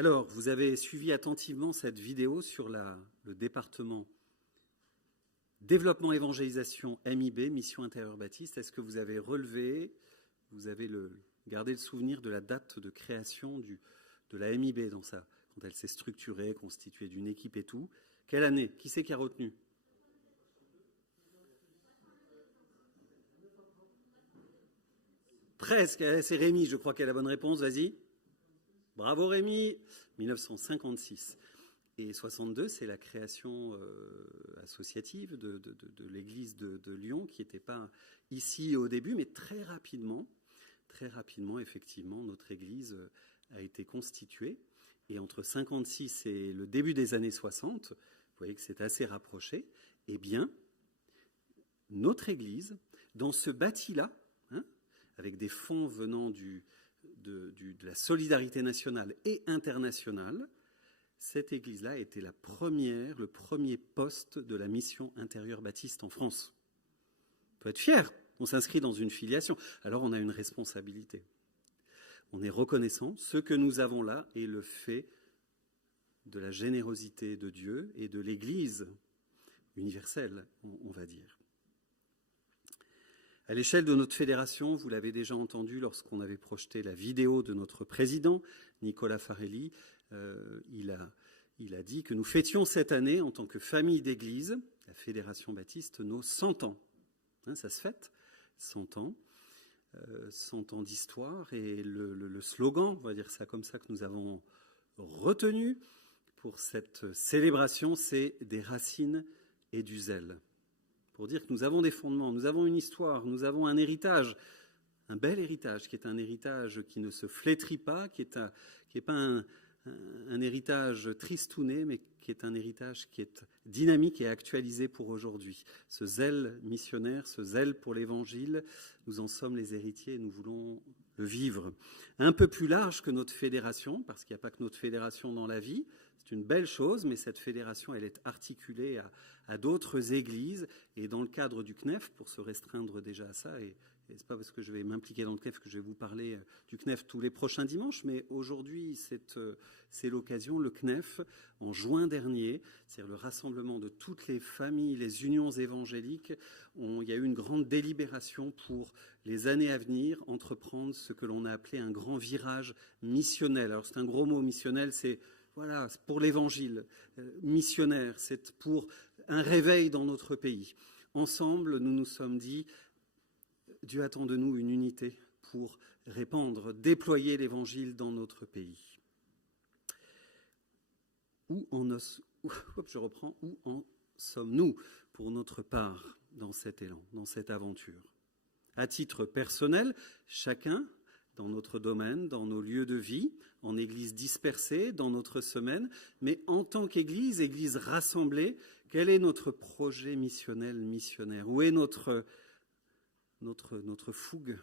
Alors, vous avez suivi attentivement cette vidéo sur le département Développement Évangélisation MIB, Mission Intérieure Baptiste. Est-ce que vous avez relevé, vous avez gardé le souvenir de la date de création de la MIB quand elle s'est structurée, constituée d'une équipe et tout? Quelle année? Qui c'est qui a retenu? Presque, c'est Rémi, je crois, qui a la bonne réponse. Vas-y. Bravo Rémi. 1956. Et 62, c'est la création associative de l'église de Lyon, qui n'était pas ici au début, mais très rapidement, effectivement, notre église a été constituée. Et entre 56 et le début des années 60, vous voyez que c'est assez rapproché, eh bien, notre église, dans ce bâti-là, avec des fonds venant de la solidarité nationale et internationale, cette église-là était le premier poste de la mission intérieure baptiste en France. On peut être fier, on s'inscrit dans une filiation, alors on a une responsabilité. On est reconnaissant, ce que nous avons là est le fait de la générosité de Dieu et de l'Église universelle, on va dire. À l'échelle de notre fédération, vous l'avez déjà entendu lorsqu'on avait projeté la vidéo de notre président, Nicolas Farelli, il a dit que nous fêtions cette année, en tant que famille d'église, la Fédération Baptiste, nos 100 ans. Ça se fête, 100 ans. 100 ans d'histoire, et le slogan, on va dire ça comme ça, que nous avons retenu pour cette célébration, c'est « des racines et du zèle ». Pour dire que nous avons des fondements, nous avons une histoire, nous avons un héritage, un bel héritage, qui est un héritage qui ne se flétrit pas, qui est pas un héritage tristouné, mais qui est un héritage qui est dynamique et actualisé pour aujourd'hui. Ce zèle missionnaire, ce zèle pour l'Évangile, nous en sommes les héritiers et nous voulons le vivre. Un peu plus large que notre fédération, parce qu'il n'y a pas que notre fédération dans la vie, c'est une belle chose, mais cette fédération, elle est articulée à d'autres églises, et dans le cadre du CNEF, pour se restreindre déjà à ça, et c'est pas parce que je vais m'impliquer dans le CNEF que je vais vous parler du CNEF tous les prochains dimanches, mais aujourd'hui, c'est l'occasion. Le CNEF, en juin dernier, c'est-à-dire le rassemblement de toutes les familles, les unions évangéliques, il y a eu une grande délibération pour les années à venir, entreprendre ce que l'on a appelé un grand virage missionnel. Alors c'est un gros mot, missionnel, c'est pour l'évangile. Missionnaire, c'est pour un réveil dans notre pays. Ensemble, nous nous sommes dit, Dieu attend de nous une unité pour répandre, déployer l'évangile dans notre pays. Où en sommes-nous pour notre part dans cet élan, dans cette aventure? À titre personnel, chacun dans notre domaine, dans nos lieux de vie, en église dispersée, dans notre semaine, mais en tant qu'église, église rassemblée, quel est notre projet missionnel, missionnaire? Où est notre fougue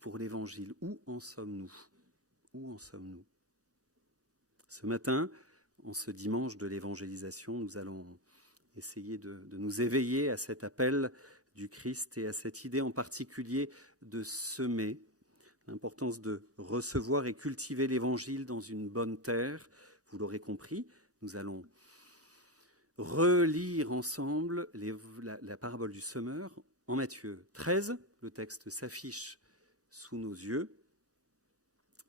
pour l'évangile? Où en sommes-nous? Où en sommes-nous? Ce matin, en ce dimanche de l'évangélisation, nous allons essayer de nous éveiller à cet appel du Christ et à cette idée en particulier de semer, l'importance de recevoir et cultiver l'évangile dans une bonne terre. Vous l'aurez compris, nous allons relire ensemble la parabole du semeur en Matthieu 13. Le texte s'affiche sous nos yeux.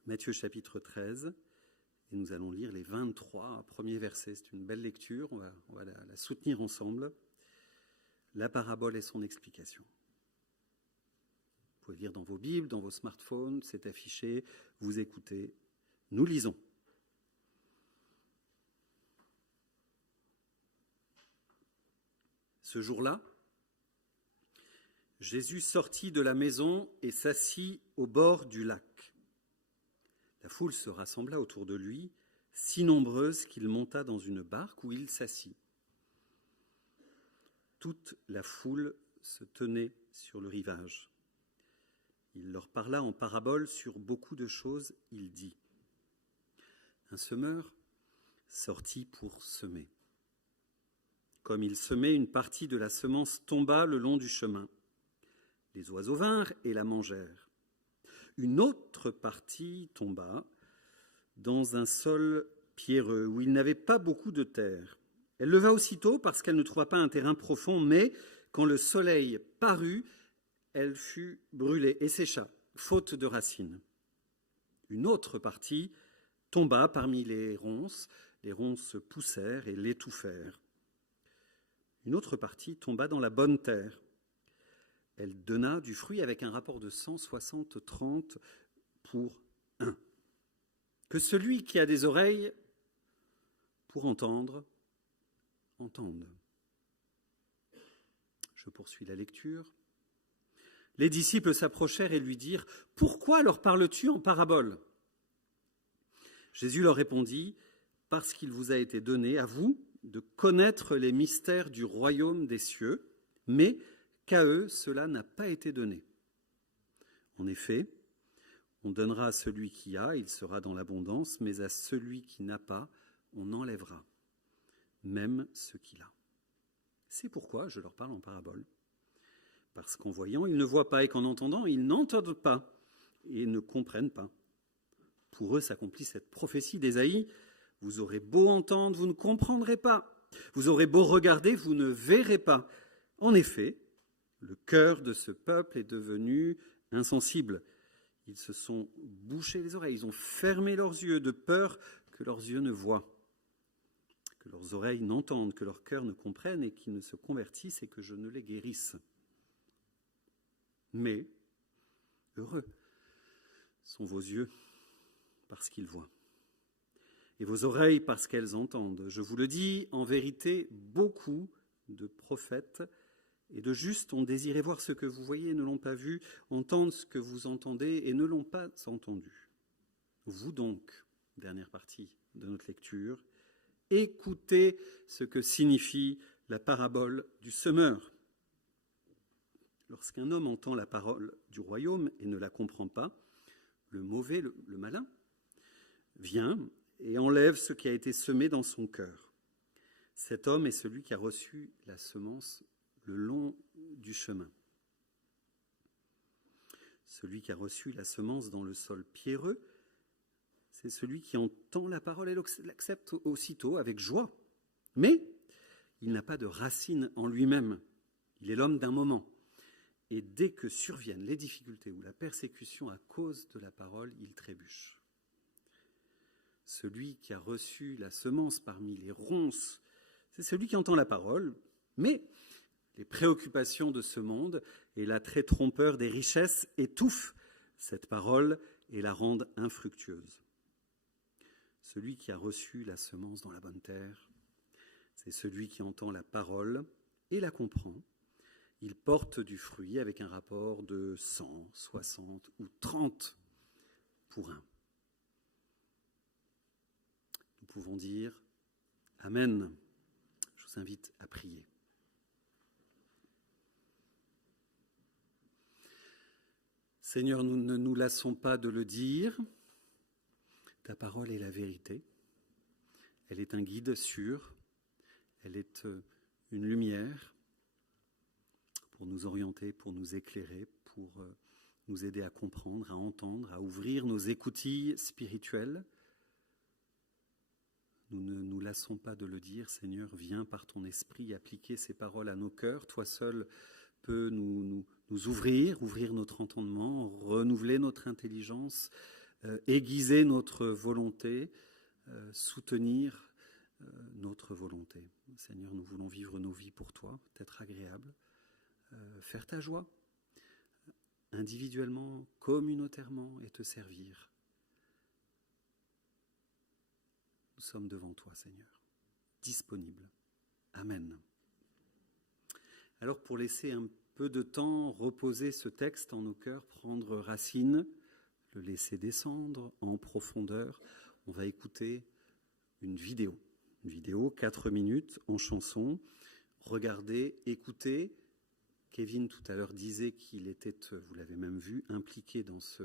Matthieu chapitre 13. Et nous allons lire les 23 premiers versets. C'est une belle lecture, on va la soutenir ensemble. La parabole et son explication. Vous pouvez lire dans vos Bibles, dans vos smartphones, c'est affiché, vous écoutez. Nous lisons. Ce jour-là, Jésus sortit de la maison et s'assit au bord du lac. La foule se rassembla autour de lui, si nombreuse qu'il monta dans une barque où il s'assit. Toute la foule se tenait sur le rivage. Il leur parla en parabole sur beaucoup de choses. Il dit : un semeur sortit pour semer. Comme il semait, une partie de la semence tomba le long du chemin. Les oiseaux vinrent et la mangèrent. Une autre partie tomba dans un sol pierreux, où il n'avait pas beaucoup de terre. Elle leva aussitôt parce qu'elle ne trouva pas un terrain profond, mais quand le soleil parut, elle fut brûlée et sécha, faute de racines. Une autre partie tomba parmi les ronces poussèrent et l'étouffèrent. Une autre partie tomba dans la bonne terre. Elle donna du fruit avec un rapport de 160-30 pour 1. Que celui qui a des oreilles pour entendre, entende. Je poursuis la lecture. Les disciples s'approchèrent et lui dirent « Pourquoi leur parles-tu en parabole ?» Jésus leur répondit « Parce qu'il vous a été donné, à vous, de connaître les mystères du royaume des cieux, mais qu'à eux cela n'a pas été donné. En effet, on donnera à celui qui a, il sera dans l'abondance, mais à celui qui n'a pas, on enlèvera, même ce qu'il a. C'est pourquoi je leur parle en parabole. Parce qu'en voyant, ils ne voient pas, et qu'en entendant, ils n'entendent pas, et ne comprennent pas. Pour eux s'accomplit cette prophétie d'Ésaïe. Vous aurez beau entendre, vous ne comprendrez pas. Vous aurez beau regarder, vous ne verrez pas. En effet, le cœur de ce peuple est devenu insensible. Ils se sont bouchés les oreilles, ils ont fermé leurs yeux de peur que leurs yeux ne voient, que leurs oreilles n'entendent, que leur cœur ne comprenne et qu'ils ne se convertissent et que je ne les guérisse. Mais, heureux sont vos yeux parce qu'ils voient, et vos oreilles parce qu'elles entendent. Je vous le dis, en vérité, beaucoup de prophètes et de justes ont désiré voir ce que vous voyez et ne l'ont pas vu, entendre ce que vous entendez et ne l'ont pas entendu. Vous donc, dernière partie de notre lecture, écoutez ce que signifie la parabole du semeur. Lorsqu'un homme entend la parole du royaume et ne la comprend pas, le mauvais, le malin, vient et enlève ce qui a été semé dans son cœur. Cet homme est celui qui a reçu la semence le long du chemin. Celui qui a reçu la semence dans le sol pierreux, c'est celui qui entend la parole et l'accepte aussitôt avec joie. Mais il n'a pas de racine en lui-même. Il est l'homme d'un moment. Et dès que surviennent les difficultés ou la persécution à cause de la parole, il trébuche. Celui qui a reçu la semence parmi les ronces, c'est celui qui entend la parole, mais les préoccupations de ce monde et l'attrait trompeur des richesses étouffent cette parole et la rendent infructueuse. Celui qui a reçu la semence dans la bonne terre, c'est celui qui entend la parole et la comprend. Il porte du fruit avec un rapport de 100, 60 ou 30 pour 1. Nous pouvons dire Amen. Je vous invite à prier. Seigneur, nous ne nous lassons pas de le dire. Ta parole est la vérité. Elle est un guide sûr. Elle est une lumière pour nous orienter, pour nous éclairer, pour nous aider à comprendre, à entendre, à ouvrir nos écoutilles spirituelles. Nous ne nous lassons pas de le dire. Seigneur, viens par ton esprit appliquer ces paroles à nos cœurs. Toi seul peux nous ouvrir notre entendement, renouveler notre intelligence, aiguiser notre volonté, soutenir notre volonté. Seigneur, nous voulons vivre nos vies pour toi, être agréables, faire ta joie, individuellement, communautairement, et te servir. Nous sommes devant toi, Seigneur, disponibles. Amen. Alors, pour laisser un peu de temps reposer ce texte en nos cœurs, prendre racine, le laisser descendre en profondeur, on va écouter une vidéo. Une vidéo, 4 minutes, en chanson. Regardez, écoutez. Kevin, tout à l'heure, disait qu'il était, vous l'avez même vu, impliqué dans ce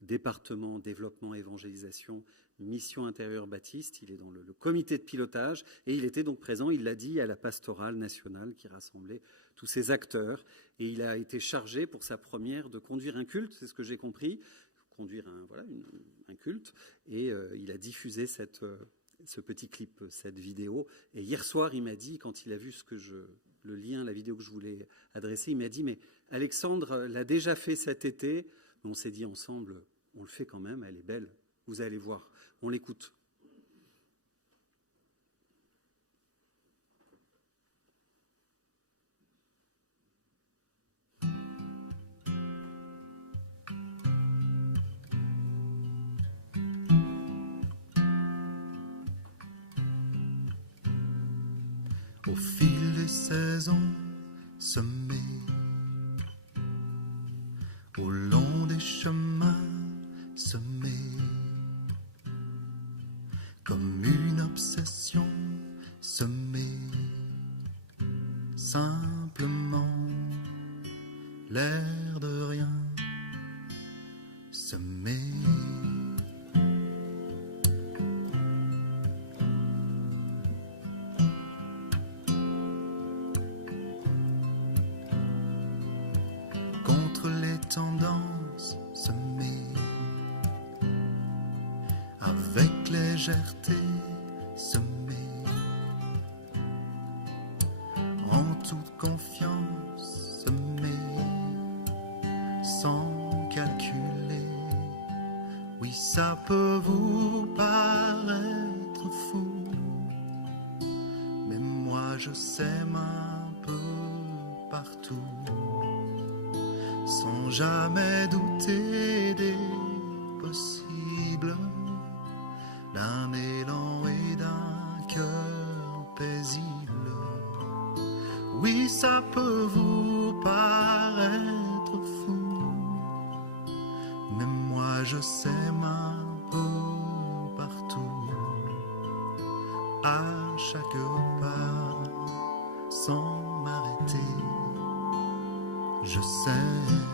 département développement, évangélisation, mission intérieure baptiste. Il est dans le comité de pilotage et il était donc présent, il l'a dit, à la pastorale nationale qui rassemblait tous ces acteurs. Et il a été chargé pour sa première de conduire un culte, c'est ce que j'ai compris, conduire un culte. Et il a diffusé ce petit clip, cette vidéo. Et hier soir, il m'a dit, quand il a vu le lien, la vidéo que je voulais adresser, il m'a dit, mais Alexandre l'a déjà fait cet été. On s'est dit ensemble, on le fait quand même, elle est belle. Vous allez voir, on l'écoute. Au fil des saisons semées, au long des chemins semés, comme une obsession semée, simplement l'air de rien semé. Contre les tendances semées, avec légèreté semée, en toute confiance semée, sans calculer. Oui, ça peut vous paraître fou, mais moi je sème un peu partout, sans jamais douter des possibles, d'un élan et d'un cœur paisible. Oui, ça peut vous paraître fou, mais moi je sème un peu partout, à chaque pas, sans m'arrêter. Je sème.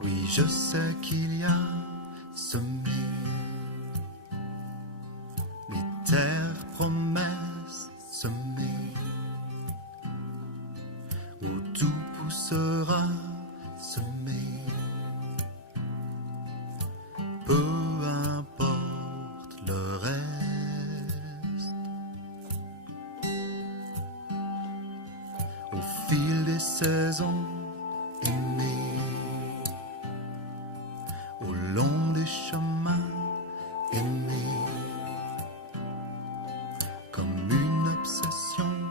Oui, je sais qu'il y a semé les terres promesses semées, où tout poussera semé. Peu importe le reste, au fil des saisons aimées, au long des chemins aimés, comme une obsession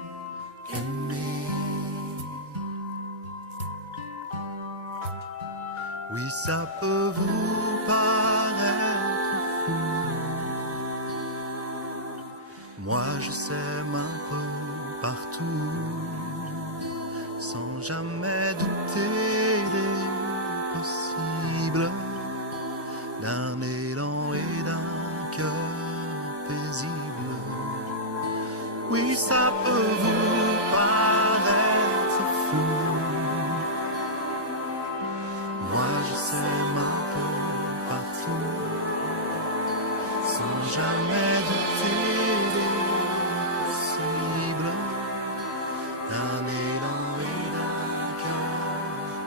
aimée. Oui, ça peut vous paraître fou, moi je sème un peu partout, sans jamais douter des possibles, d'un élan et d'un cœur paisible. Oui, ça peut vous paraître fou, moi je sème un peu partout, sans jamais douter des possibles, d'un élan et d'un cœur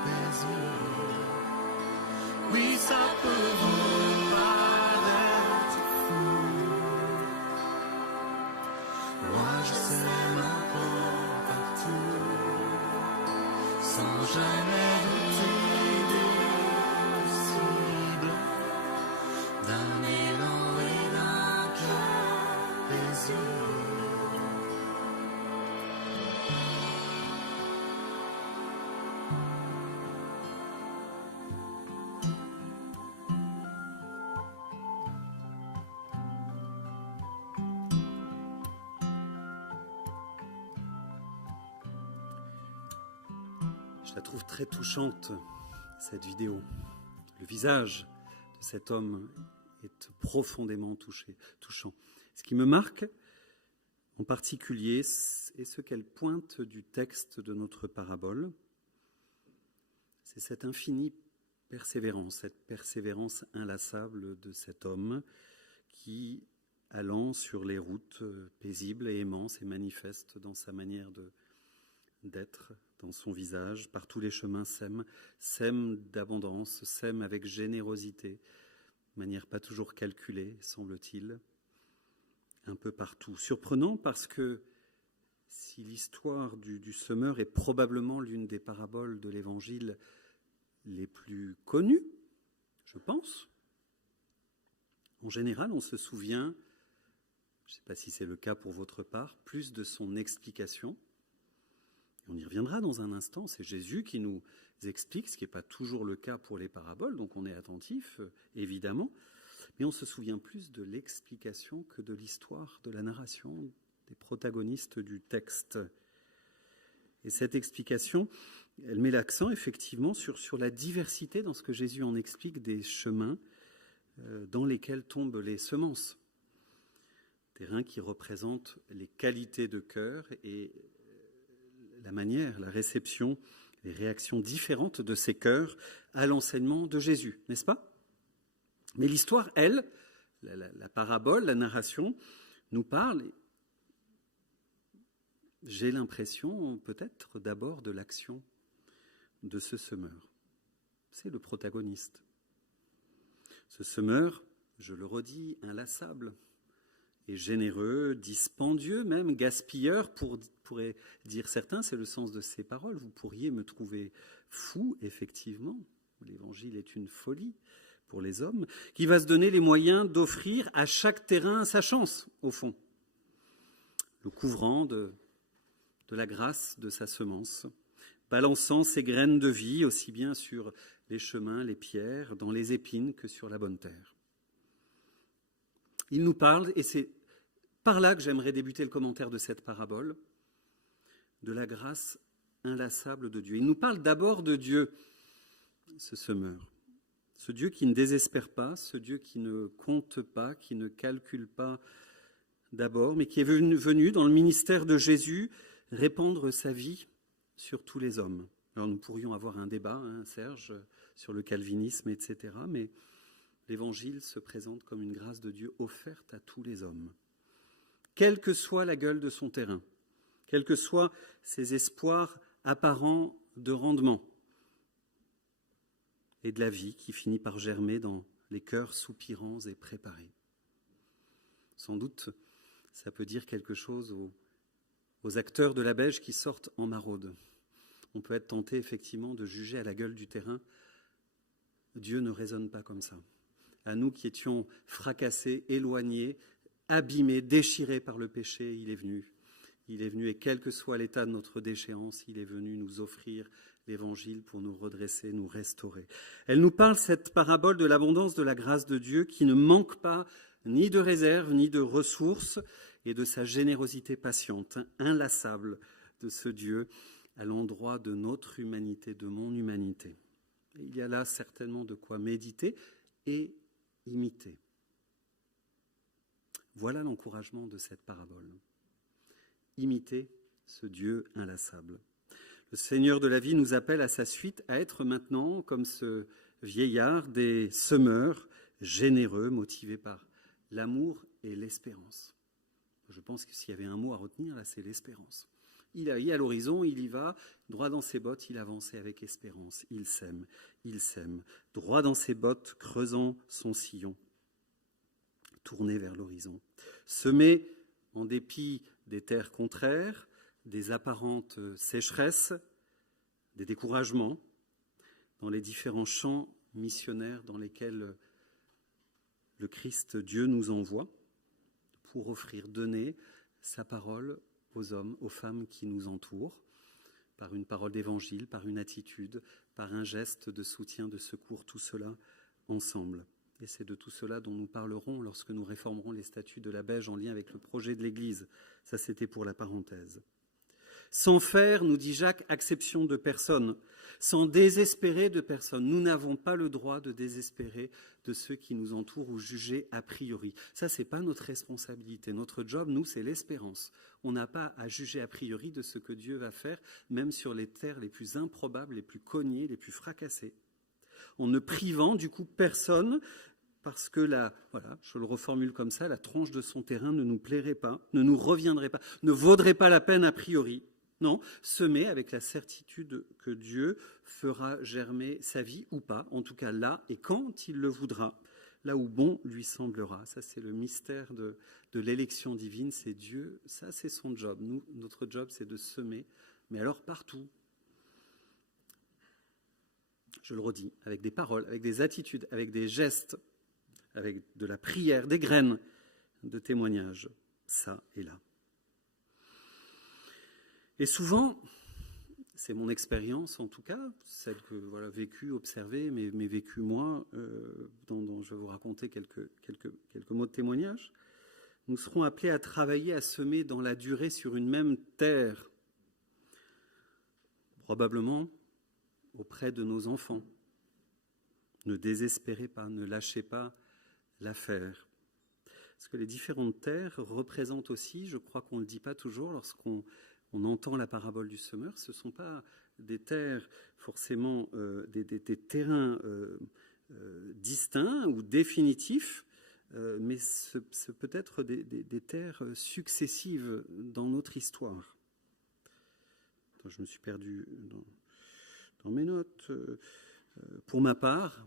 paisible. Oui, ça peut vous paraître fou, moi je sème un peu partout, sans jamais douter des possibles, d'un élan et d'un cœur paisible. Je la trouve très touchante, cette vidéo. Le visage de cet homme est profondément touchant. Ce qui me marque en particulier est ce qu'elle pointe du texte de notre parabole. C'est cette infinie persévérance, cette persévérance inlassable de cet homme qui, allant sur les routes paisibles et aimant, et manifeste dans sa manière d'être dans son visage, par tous les chemins sème d'abondance, sème avec générosité, de manière pas toujours calculée, semble-t-il, un peu partout. Surprenant parce que si l'histoire du semeur est probablement l'une des paraboles de l'Évangile les plus connues, je pense, en général, on se souvient, je ne sais pas si c'est le cas pour votre part, plus de son explication. On y reviendra dans un instant, c'est Jésus qui nous explique, ce qui n'est pas toujours le cas pour les paraboles, donc on est attentif, évidemment, mais on se souvient plus de l'explication que de l'histoire, de la narration des protagonistes du texte. Et cette explication, elle met l'accent effectivement sur la diversité dans ce que Jésus en explique des chemins dans lesquels tombent les semences. Terrain qui représente les qualités de cœur et la manière, la réception, les réactions différentes de ces cœurs à l'enseignement de Jésus, n'est-ce pas? Mais l'histoire, elle, la parabole, la narration, nous parle, j'ai l'impression peut-être d'abord de l'action de ce semeur. C'est le protagoniste. Ce semeur, je le redis, inlassable et généreux, dispendieux même, gaspilleur, pourraient dire certains, c'est le sens de ces paroles. Vous pourriez me trouver fou, effectivement. L'Évangile est une folie pour les hommes, qui va se donner les moyens d'offrir à chaque terrain sa chance, au fond, le couvrant de la grâce de sa semence, balançant ses graines de vie aussi bien sur les chemins, les pierres, dans les épines que sur la bonne terre. Il nous parle, et c'est par là que j'aimerais débuter le commentaire de cette parabole, de la grâce inlassable de Dieu. Il nous parle d'abord de Dieu, ce semeur. Ce Dieu qui ne désespère pas, ce Dieu qui ne compte pas, qui ne calcule pas d'abord, mais qui est venu dans le ministère de Jésus répandre sa vie sur tous les hommes. Alors nous pourrions avoir un débat, Serge, sur le calvinisme, etc., mais l'Évangile se présente comme une grâce de Dieu offerte à tous les hommes. Quelle que soit la gueule de son terrain, quels que soient ses espoirs apparents de rendement, et de la vie qui finit par germer dans les cœurs soupirants et préparés. Sans doute, ça peut dire quelque chose aux acteurs de la Beige qui sortent en maraude. On peut être tenté effectivement de juger à la gueule du terrain. Dieu ne raisonne pas comme ça. À nous qui étions fracassés, éloignés, abîmés, déchirés par le péché, il est venu. Il est venu et quel que soit l'état de notre déchéance, il est venu nous offrir l'Évangile pour nous redresser, nous restaurer. Elle nous parle, cette parabole, de l'abondance de la grâce de Dieu qui ne manque pas ni de réserve, ni de ressources, et de sa générosité patiente, inlassable de ce Dieu à l'endroit de notre humanité, de mon humanité. Et il y a là certainement de quoi méditer et imiter. Voilà l'encouragement de cette parabole. Imiter ce Dieu inlassable. Le Seigneur de la vie nous appelle à sa suite à être maintenant, comme ce vieillard, des semeurs généreux, motivés par l'amour et l'espérance. Je pense que s'il y avait un mot à retenir, là, c'est l'espérance. Il est à l'horizon, il y va, droit dans ses bottes, il avance avec espérance. Il sème, droit dans ses bottes, creusant son sillon, tourné vers l'horizon. Semé en dépit des terres contraires, des apparentes sécheresses, des découragements, dans les différents champs missionnaires dans lesquels le Christ, Dieu, nous envoie pour offrir, donner sa parole aux hommes, aux femmes qui nous entourent, par une parole d'évangile, par une attitude, par un geste de soutien, de secours, tout cela ensemble. Et c'est de tout cela dont nous parlerons lorsque nous réformerons les statuts de la Beige en lien avec le projet de l'Église. Ça, c'était pour la parenthèse. Sans faire, nous dit Jacques, acception de personne, sans désespérer de personne. Nous n'avons pas le droit de désespérer de ceux qui nous entourent ou juger a priori. Ça, ce n'est pas notre responsabilité. Notre job, nous, c'est l'espérance. On n'a pas à juger a priori de ce que Dieu va faire, même sur les terres les plus improbables, les plus cognées, les plus fracassées. En ne privant, du coup, personne, parce que je le reformule comme ça, la tranche de son terrain ne nous plairait pas, ne nous reviendrait pas, ne vaudrait pas la peine a priori. Non, semer avec la certitude que Dieu fera germer sa vie ou pas, en tout cas là et quand il le voudra, là où bon lui semblera. Ça, c'est le mystère de l'élection divine, c'est Dieu, ça c'est son job. Nous, notre job, c'est de semer, mais alors partout. Je le redis, avec des paroles, avec des attitudes, avec des gestes, avec de la prière, des graines de témoignages, ça et là. Et souvent, c'est mon expérience en tout cas, celle que vécue, observée, mais vécue moi, dont je vais vous raconter quelques mots de témoignage. Nous serons appelés à travailler, à semer dans la durée sur une même terre, probablement auprès de nos enfants. Ne désespérez pas, ne lâchez pas l'affaire. Parce que les différentes terres représentent aussi, je crois qu'on ne le dit pas toujours lorsqu'on entend la parabole du semeur, ce ne sont pas des terres forcément, des terrains distincts ou définitifs, mais ce peut être des terres successives dans notre histoire. Attends, je me suis perdu dans mes notes. Pour ma part,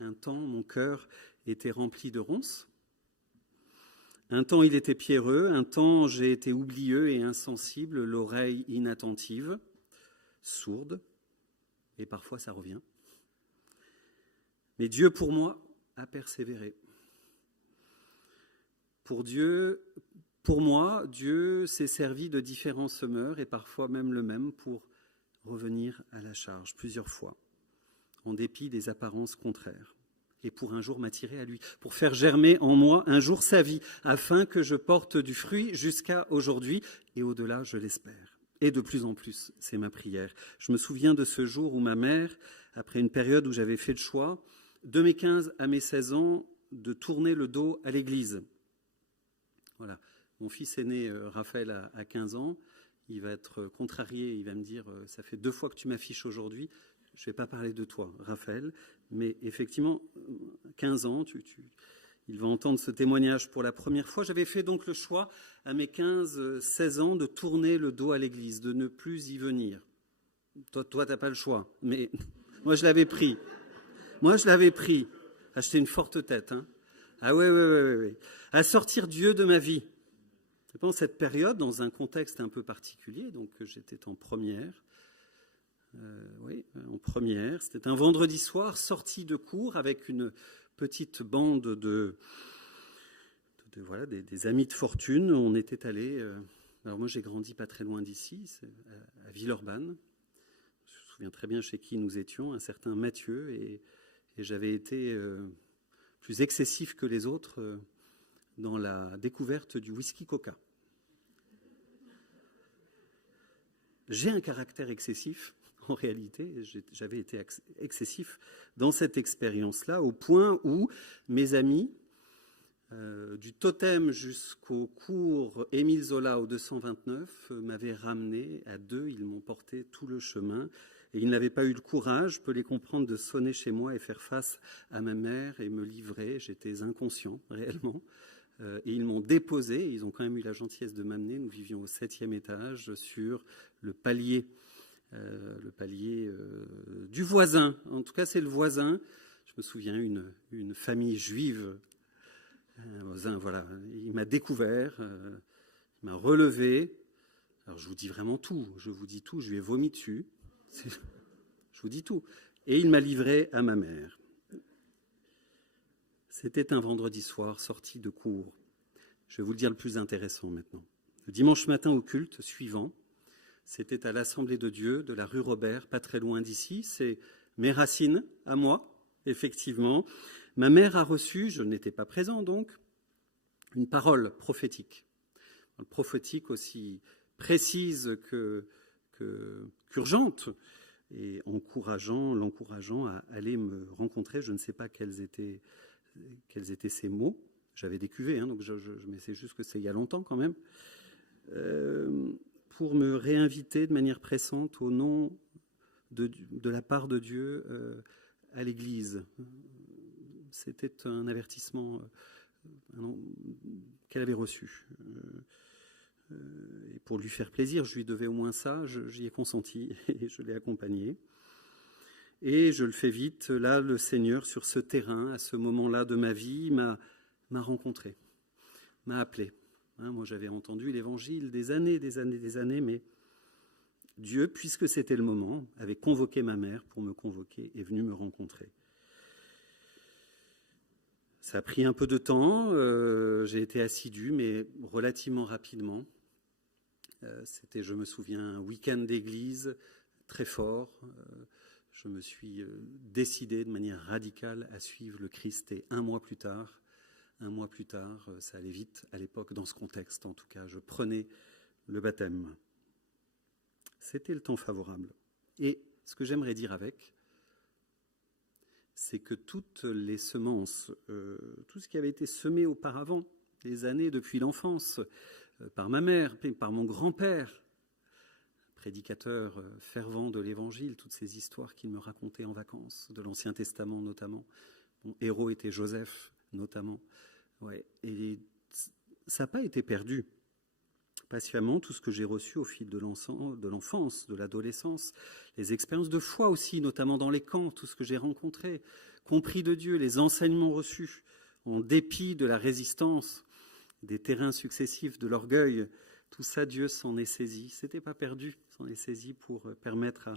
un temps, mon cœur était rempli de ronces. Un temps, il était pierreux. Un temps, j'ai été oublieux et insensible, l'oreille inattentive, sourde. Et parfois, ça revient. Mais Dieu, pour moi, a persévéré. Pour moi, Dieu s'est servi de différents semeurs et parfois même le même pour revenir à la charge plusieurs fois, en dépit des apparences contraires. Et pour un jour m'attirer à lui, pour faire germer en moi un jour sa vie, afin que je porte du fruit jusqu'à aujourd'hui, et au-delà, je l'espère. Et de plus en plus, c'est ma prière. Je me souviens de ce jour où ma mère, après une période où j'avais fait le choix, de mes 15 à mes 16 ans, de tourner le dos à l'église. Voilà. Mon fils aîné, Raphaël, a 15 ans. Il va être contrarié, il va me dire « ça fait 2 fois que tu m'affiches aujourd'hui ». Je ne vais pas parler de toi, Raphaël, mais effectivement, 15 ans, il va entendre ce témoignage pour la première fois. J'avais fait donc le choix, à mes 15-16 ans, de tourner le dos à l'église, de ne plus y venir. Toi, tu n'as pas le choix, mais moi, je l'avais pris. Acheter une forte tête. Hein. Ah ouais. À sortir Dieu de ma vie. Pendant cette période, dans un contexte un peu particulier, donc j'étais en première. En première. C'était un vendredi soir, sortie de cours avec une petite bande des amis de fortune. On était allés. Alors moi, j'ai grandi pas très loin d'ici, à Villeurbanne. Je me souviens très bien chez qui nous étions, un certain Mathieu, et j'avais été plus excessif que les autres dans la découverte du whisky Coca. J'ai un caractère excessif. En réalité, j'avais été excessif dans cette expérience-là, au point où mes amis, du totem jusqu'au cours Émile Zola au 229, m'avaient ramené à 2, ils m'ont porté tout le chemin, et ils n'avaient pas eu le courage, je peux les comprendre, de sonner chez moi et faire face à ma mère et me livrer. J'étais inconscient, réellement. Et ils m'ont déposé, ils ont quand même eu la gentillesse de m'amener, nous vivions au 7e étage, sur le palier du voisin. En tout cas, c'est le voisin. Je me souviens, une famille juive. Un voisin, voilà. Il m'a découvert, il m'a relevé. Alors, je vous dis vraiment tout. Je vous dis tout. Je lui ai vomi dessus. Je vous dis tout. Et il m'a livré à ma mère. C'était un vendredi soir, sorti de cours. Je vais vous le dire le plus intéressant maintenant. Le dimanche matin au culte suivant, c'était à l'Assemblée de Dieu de la rue Robert, pas très loin d'ici. C'est mes racines à moi, effectivement. Ma mère a reçu, je n'étais pas présent donc, une parole prophétique. Une prophétique aussi précise qu'urgente et l'encourageant à aller me rencontrer. Je ne sais pas quels étaient ces mots. J'avais des cuvées, donc mais c'est juste que c'est il y a longtemps quand même. Pour me réinviter de manière pressante au nom de la part de Dieu à l'Église. C'était un avertissement qu'elle avait reçu. Et pour lui faire plaisir, je lui devais au moins ça, j'y ai consenti et je l'ai accompagné. Et je le fais vite, là, le Seigneur, sur ce terrain, à ce moment-là de ma vie, m'a rencontré, m'a appelé. Moi, j'avais entendu l'Évangile des années, mais Dieu, puisque c'était le moment, avait convoqué ma mère pour me convoquer et est venu me rencontrer. Ça a pris un peu de temps, j'ai été assidu, mais relativement rapidement. C'était, je me souviens, un week-end d'église très fort. Je me suis décidé de manière radicale à suivre le Christ et un mois plus tard, ça allait vite à l'époque dans ce contexte, en tout cas, je prenais le baptême. C'était le temps favorable. Et ce que j'aimerais dire avec, c'est que toutes les semences, tout ce qui avait été semé auparavant, des années depuis l'enfance, par ma mère, par mon grand-père, prédicateur fervent de l'Évangile, toutes ces histoires qu'il me racontait en vacances, de l'Ancien Testament notamment. Mon héros était Joseph notamment. Ouais. Et ça n'a pas été perdu. Patiemment, tout ce que j'ai reçu au fil de l'enfance, de l'adolescence, les expériences de foi aussi, notamment dans les camps, tout ce que j'ai rencontré, compris de Dieu, les enseignements reçus, en dépit de la résistance, des terrains successifs de l'orgueil, tout ça, Dieu s'en est saisi. C'était pas perdu, s'en est saisi pour permettre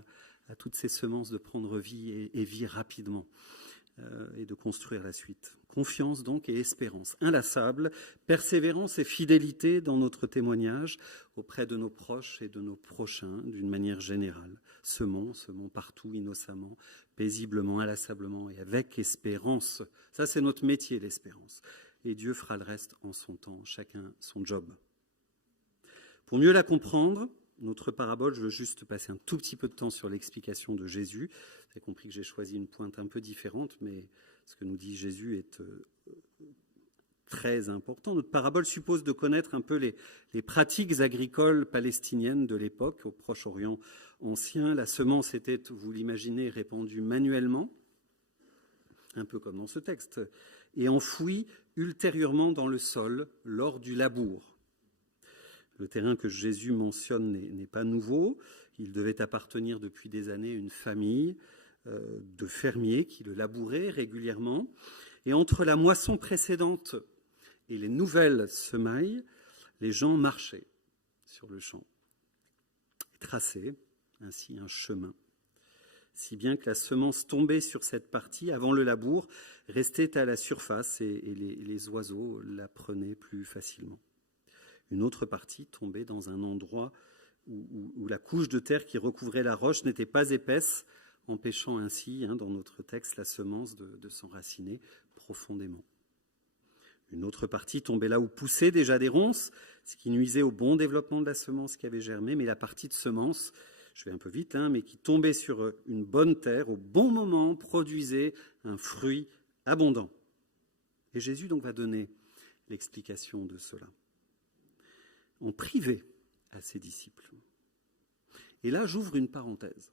à toutes ces semences de prendre vie et vie rapidement et de construire la suite. Confiance donc et espérance, inlassable, persévérance et fidélité dans notre témoignage auprès de nos proches et de nos prochains d'une manière générale. Semons partout innocemment, paisiblement, inlassablement et avec espérance. Ça, c'est notre métier, l'espérance. Et Dieu fera le reste en son temps, chacun son job. Pour mieux la comprendre, notre parabole, je veux juste passer un tout petit peu de temps sur l'explication de Jésus. Vous avez compris que j'ai choisi une pointe un peu différente, mais ce que nous dit Jésus est très important. Notre parabole suppose de connaître un peu les pratiques agricoles palestiniennes de l'époque, au Proche-Orient ancien. La semence était, vous l'imaginez, répandue manuellement, un peu comme dans ce texte, et enfouie ultérieurement dans le sol lors du labour. Le terrain que Jésus mentionne n'est pas nouveau. Il devait appartenir depuis des années à une famille de fermiers qui le labouraient régulièrement. Et entre la moisson précédente et les nouvelles semailles, les gens marchaient sur le champ et traçaient ainsi un chemin. Si bien que la semence tombée sur cette partie avant le labour restait à la surface et les oiseaux la prenaient plus facilement. Une autre partie tombait dans un endroit où la couche de terre qui recouvrait la roche n'était pas épaisse, empêchant ainsi, dans notre texte, la semence de s'enraciner profondément. Une autre partie tombait là où poussaient déjà des ronces, ce qui nuisait au bon développement de la semence qui avait germé, mais la partie de semence, je vais un peu vite, mais qui tombait sur une bonne terre, au bon moment, produisait un fruit abondant. Et Jésus donc va donner l'explication de cela, en privé à ses disciples. Et là, j'ouvre une parenthèse.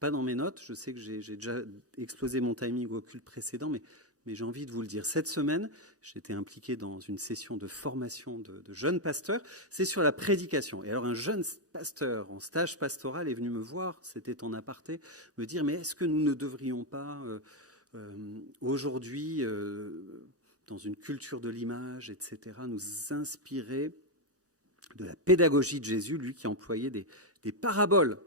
Pas dans mes notes, je sais que j'ai déjà explosé mon timing au culte précédent, mais j'ai envie de vous le dire. Cette semaine, j'étais impliqué dans une session de formation de jeunes pasteurs. C'est sur la prédication. Et alors, un jeune pasteur en stage pastoral est venu me voir, c'était en aparté, me dire, mais est-ce que nous ne devrions pas, aujourd'hui, dans une culture de l'image, etc., nous inspirer de la pédagogie de Jésus, lui qui employait des paraboles.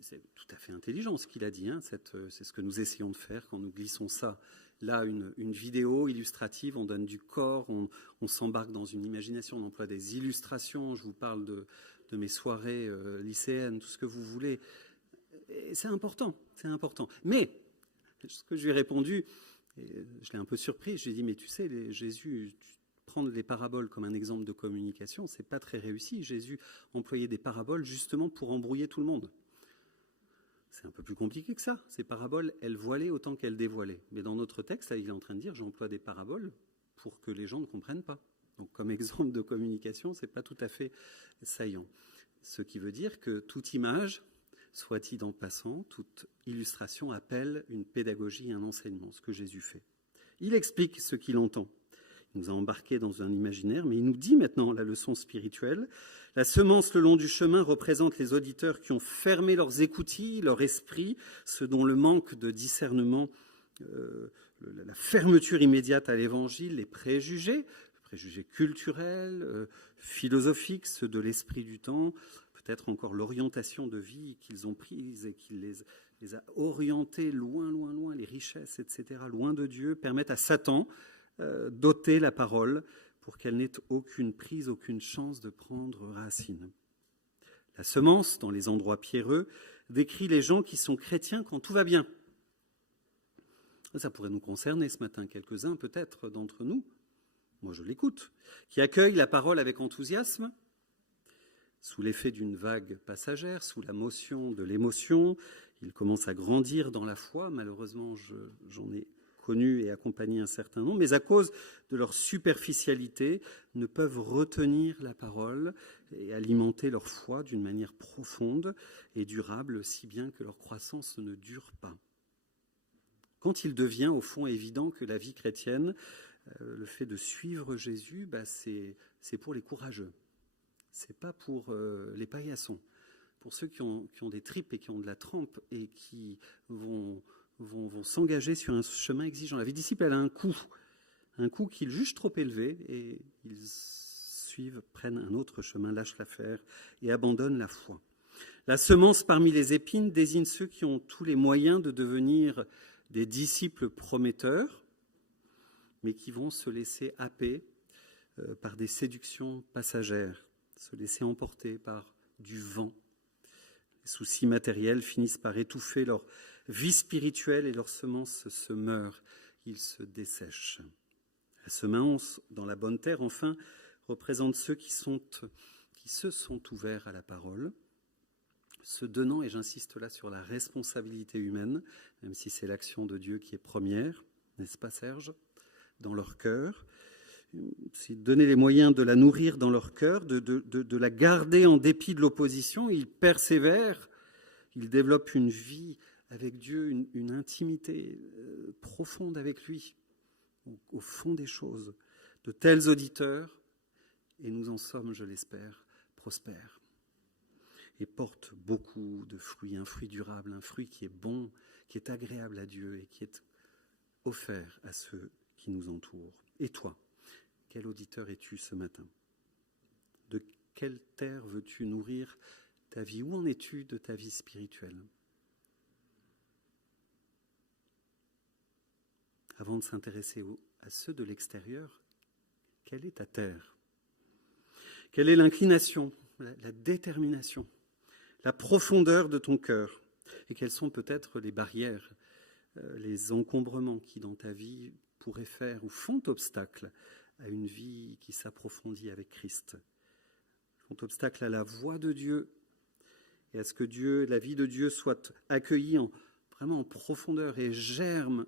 C'est tout à fait intelligent ce qu'il a dit, c'est ce que nous essayons de faire quand nous glissons ça. Là, une vidéo illustrative, on donne du corps, on s'embarque dans une imagination, on emploie des illustrations, je vous parle de mes soirées lycéennes, tout ce que vous voulez. Et c'est important. Mais, ce que je lui ai répondu, et je l'ai un peu surpris, je lui ai dit, mais tu sais, Jésus, prendre les paraboles comme un exemple de communication, c'est pas très réussi. Jésus employait des paraboles justement pour embrouiller tout le monde. C'est un peu plus compliqué que ça. Ces paraboles, elles voilaient autant qu'elles dévoilaient. Mais dans notre texte, là, il est en train de dire, j'emploie des paraboles pour que les gens ne comprennent pas. Donc, comme exemple de communication, c'est pas tout à fait saillant. Ce qui veut dire que toute image, soit-il en passant, toute illustration appelle une pédagogie et un enseignement, ce que Jésus fait. Il explique ce qu'il entend. Il nous a embarqués dans un imaginaire, mais il nous dit maintenant la leçon spirituelle. La semence le long du chemin représente les auditeurs qui ont fermé leurs écoutilles, leur esprit, ceux dont le manque de discernement, la fermeture immédiate à l'évangile, les préjugés culturels, philosophiques, ceux de l'esprit du temps, peut-être encore l'orientation de vie qu'ils ont prise et qui les a orientés loin, les richesses, etc., loin de Dieu, permettent à Satan d'ôter la parole pour qu'elle n'ait aucune prise, aucune chance de prendre racine. La semence, dans les endroits pierreux, décrit les gens qui sont chrétiens quand tout va bien. Ça pourrait nous concerner ce matin, quelques-uns peut-être d'entre nous, moi je l'écoute, qui accueillent la parole avec enthousiasme, sous l'effet d'une vague passagère, sous la motion de l'émotion. Ils commencent à grandir dans la foi. Malheureusement, j'en ai connu et accompagné un certain nombre, mais à cause de leur superficialité, ne peuvent retenir la parole et alimenter leur foi d'une manière profonde et durable, si bien que leur croissance ne dure pas. Quand il devient au fond évident que la vie chrétienne, le fait de suivre Jésus, c'est pour les courageux. C'est pas pour les paillassons. Pour ceux qui ont des tripes et qui ont de la trempe et qui vont s'engager sur un chemin exigeant. La vie disciple, elle a un coût qu'ils jugent trop élevé et ils prennent un autre chemin, lâchent l'affaire et abandonnent la foi. La semence parmi les épines désigne ceux qui ont tous les moyens de devenir des disciples prometteurs, mais qui vont se laisser happer par des séductions passagères, se laisser emporter par du vent. Les soucis matériels finissent par étouffer leur vie spirituelle et leurs semences se meurent, ils se dessèchent. La semence dans la bonne terre, enfin, représente ceux qui se sont ouverts à la parole, se donnant, et j'insiste là sur la responsabilité humaine, même si c'est l'action de Dieu qui est première, n'est-ce pas Serge, dans leur cœur, c'est donner les moyens de la nourrir dans leur cœur, de la garder en dépit de l'opposition. Ils persévèrent, ils développent une vie avec Dieu, une intimité profonde avec lui, au fond des choses. De tels auditeurs, et nous en sommes, je l'espère, prospères. Et portent beaucoup de fruits, un fruit durable, un fruit qui est bon, qui est agréable à Dieu et qui est offert à ceux qui nous entourent. Et toi, quel auditeur es-tu ce matin? De quelle terre veux-tu nourrir ta vie? Où en es-tu de ta vie spirituelle? Avant de s'intéresser à ceux de l'extérieur, quelle est ta terre? Quelle est l'inclination, la détermination, la profondeur de ton cœur? Et quelles sont peut-être les barrières, les encombrements qui dans ta vie pourraient faire ou font obstacle à une vie qui s'approfondit avec Christ, font obstacle à la voix de Dieu et à ce que la vie de Dieu soit accueillie vraiment en profondeur et germe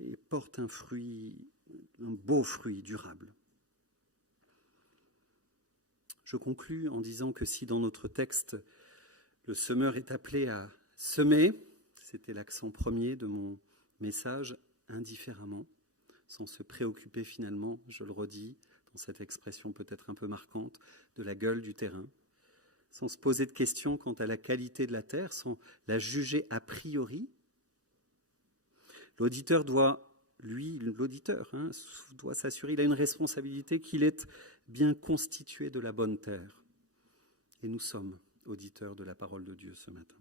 et porte un beau fruit durable. Je conclus en disant que si dans notre texte, le semeur est appelé à semer, c'était l'accent premier de mon message, indifféremment, sans se préoccuper finalement, je le redis, dans cette expression peut-être un peu marquante, de la gueule du terrain, sans se poser de questions quant à la qualité de la terre, sans la juger a priori. L'auditeur doit s'assurer, il a une responsabilité qu'il est bien constitué de la bonne terre. Et nous sommes auditeurs de la parole de Dieu ce matin.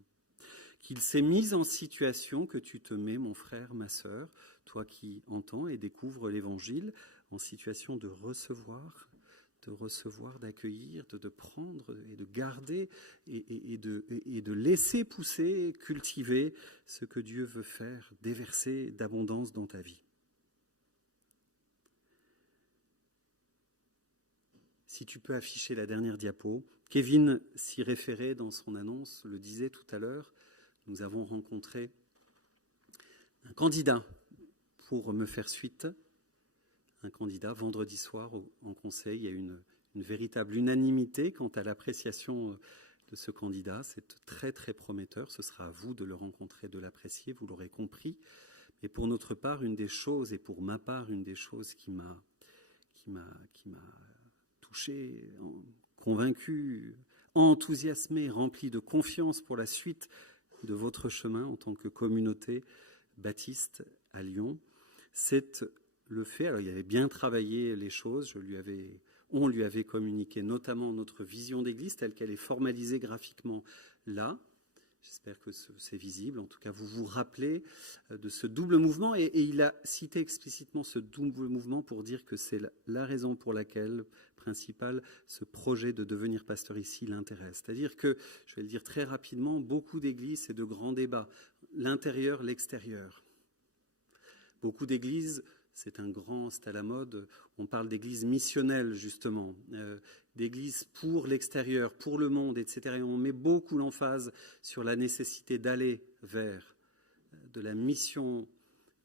Qu'il s'est mis en situation que tu te mets, mon frère, ma sœur, toi qui entends et découvres l'Évangile, en situation de recevoir, d'accueillir, de prendre et de garder et de laisser pousser, cultiver ce que Dieu veut faire, déverser d'abondance dans ta vie. Si tu peux afficher la dernière diapo, Kevin s'y référait dans son annonce, le disait tout à l'heure, nous avons rencontré un candidat pour me faire suite, un candidat vendredi soir en conseil. Il y a une véritable unanimité quant à l'appréciation de ce candidat. C'est très très prometteur. Ce sera à vous de le rencontrer, de l'apprécier, vous l'aurez compris. Mais pour notre part, une des choses, et pour ma part, une des choses qui m'a touché, convaincu, enthousiasmé, rempli de confiance pour la suite de votre chemin en tant que communauté baptiste à Lyon. C'est le fait, alors il avait bien travaillé les choses, on lui avait communiqué notamment notre vision d'église telle qu'elle est formalisée graphiquement là. J'espère que c'est visible. En tout cas, vous vous rappelez de ce double mouvement et il a cité explicitement ce double mouvement pour dire que c'est la raison pour laquelle, principale, ce projet de devenir pasteur ici l'intéresse. C'est-à-dire que, je vais le dire très rapidement, beaucoup d'églises, c'est de grands débats. L'intérieur, l'extérieur. Beaucoup d'églises, c'est à la mode, on parle d'églises missionnelles justement, d'églises pour l'extérieur, pour le monde, etc. Et on met beaucoup l'emphase sur la nécessité d'aller vers de la mission,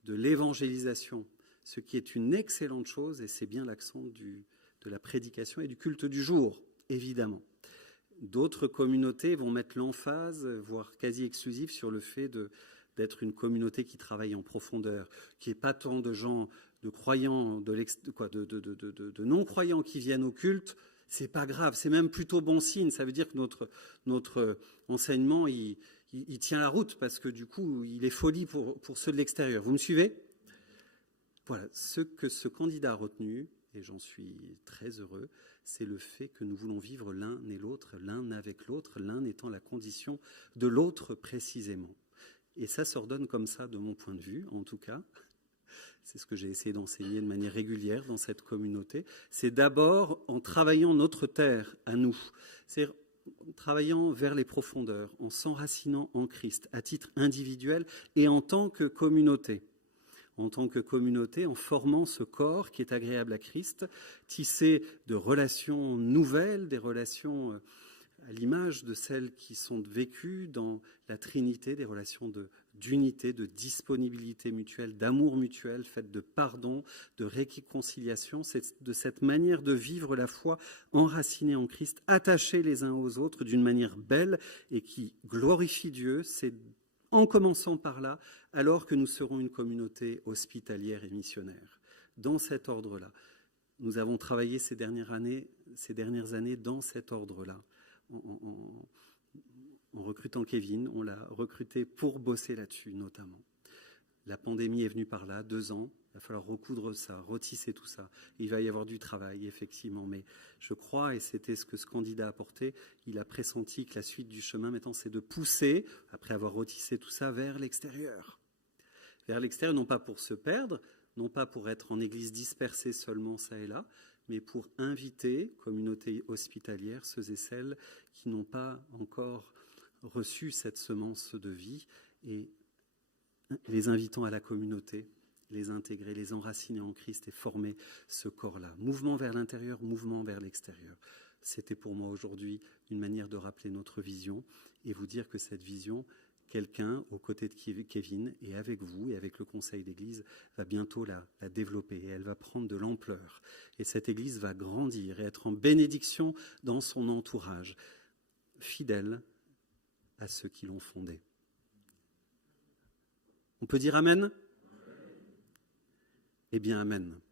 de l'évangélisation, ce qui est une excellente chose et c'est bien l'accent de la prédication et du culte du jour, évidemment. D'autres communautés vont mettre l'emphase, voire quasi exclusive, sur le fait d'être une communauté qui travaille en profondeur, qui n'est pas tant de gens, de croyants, de non-croyants qui viennent au culte, c'est pas grave, c'est même plutôt bon signe. Ça veut dire que notre enseignement, il tient la route parce que du coup, il est folie pour ceux de l'extérieur. Vous me suivez ? Voilà, ce que ce candidat a retenu, et j'en suis très heureux, c'est le fait que nous voulons vivre l'un et l'autre, l'un avec l'autre, l'un étant la condition de l'autre précisément. Et ça s'ordonne comme ça de mon point de vue, en tout cas. C'est ce que j'ai essayé d'enseigner de manière régulière dans cette communauté. C'est d'abord en travaillant notre terre à nous. C'est en travaillant vers les profondeurs, en s'enracinant en Christ, à titre individuel et en tant que communauté. En tant que communauté, en formant ce corps qui est agréable à Christ, tissé de relations nouvelles, des relations à l'image de celles qui sont vécues dans la Trinité, des relations d'unité, de disponibilité mutuelle, d'amour mutuel, faites de pardon, de réconciliation. C'est de cette manière de vivre la foi enracinée en Christ, attachés les uns aux autres d'une manière belle et qui glorifie Dieu. C'est en commençant par là, alors que nous serons une communauté hospitalière et missionnaire. Dans cet ordre-là, nous avons travaillé ces dernières années dans cet ordre-là. En recrutant Kevin, on l'a recruté pour bosser là-dessus notamment. La pandémie est venue par là, 2 ans, il va falloir recoudre ça, retisser tout ça. Il va y avoir du travail, effectivement, mais je crois, et c'était ce que ce candidat a apporté, il a pressenti que la suite du chemin, maintenant, c'est de pousser, après avoir retissé tout ça, vers l'extérieur. Vers l'extérieur, non pas pour se perdre, non pas pour être en église dispersée seulement ça et là, mais pour inviter, communauté hospitalière, ceux et celles qui n'ont pas encore reçu cette semence de vie, et les invitant à la communauté, les intégrer, les enraciner en Christ et former ce corps-là. Mouvement vers l'intérieur, mouvement vers l'extérieur. C'était pour moi aujourd'hui une manière de rappeler notre vision et vous dire que cette vision, quelqu'un aux côtés de Kevin et avec vous et avec le conseil d'église va bientôt la développer et elle va prendre de l'ampleur. Et cette église va grandir et être en bénédiction dans son entourage, fidèle à ceux qui l'ont fondée. On peut dire Amen ? Eh bien, Amen.